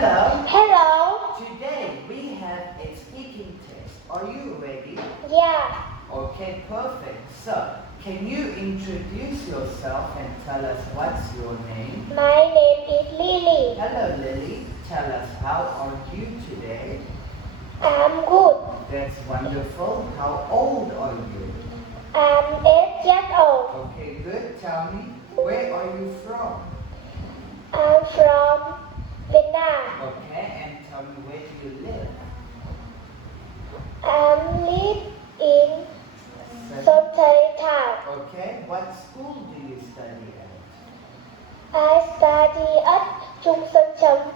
Hello. Hello. Today we have a speaking test. Are you ready? Yeah. Okay, perfect. So, can you introduce yourself and tell us what's your name? My name is Lily. Hello, Lily. Tell us, how are you today? I'm good. That's wonderful. How old are you? I'm 8 years old. Okay, good. Tell me, where are you from? I'm from Vietnam. Okay, and tell me, where do you live? I live in Sotay Town. Okay, what school do you study at? I study at Trung Sơn Chấm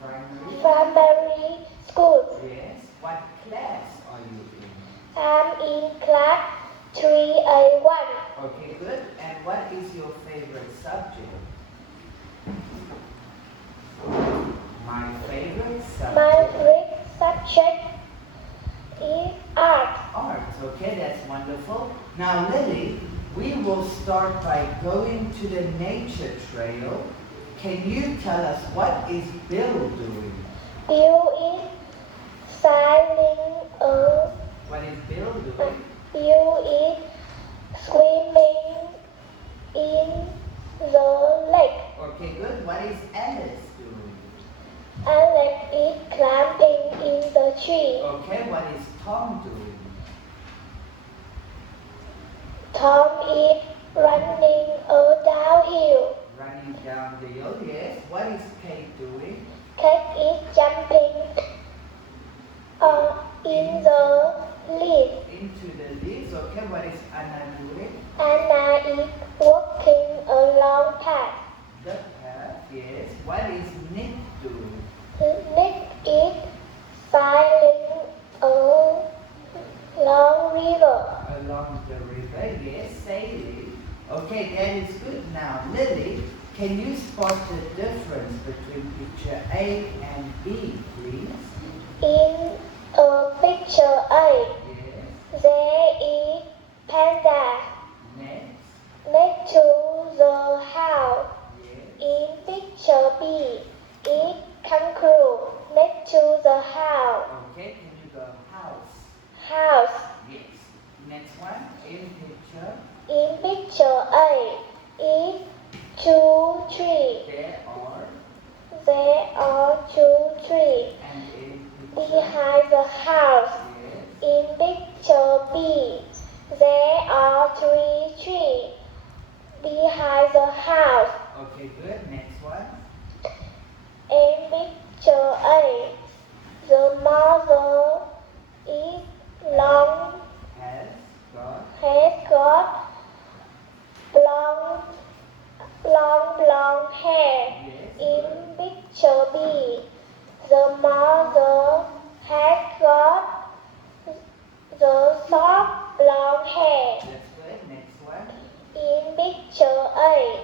Primary? Primary School. Yes. What class are you in? I'm in class 3A1. Okay, good. And what is your favorite subject? My favorite subject? My favorite subject is art. Arts. Okay, that's wonderful. Now, Lily, we will start by going to the nature trail. Can you tell us what is Bill doing? Bill is sailing a What is Bill doing? Bill is swimming in the lake. Okay, good. What is Alice doing? Alex is climbing in the tree. Okay, what is Tom doing? Tom is running a downhill. Running down the hill, yes. What is Kate doing? Kate is jumping in the leaves. Into the leaves. Okay, what is Anna doing? Anna is walking along path. The path, yes. What is Nick doing? Nick is sailing a long river. Along the river, yes, sailing. Okay, that is good. Now, Lily, can you spot the difference between picture A and B, please? In picture A, Yes. there is panda Next. next to the house. Yes. In picture B, is kangaroo next to the house. Okay, can you go house? House. Yes. Next one, in picture. In picture A, is two trees. There are, There are two trees and in picture. behind the house. Yes. In picture B, there are three trees behind the house. Okay, good. Next one. In picture A, the mother is long, Has has got long hair. yes. In picture B, the mother has got the soft blonde hair. That's good. Next one. In picture A,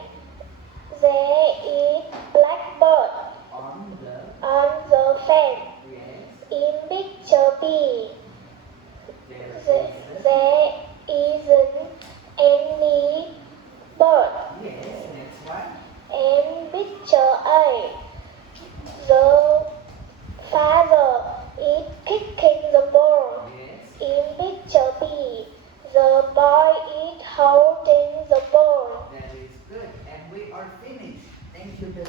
there is blackbird On on the fence. yes. In picture B, There there isn't any bird. yes. Next one. In picture A,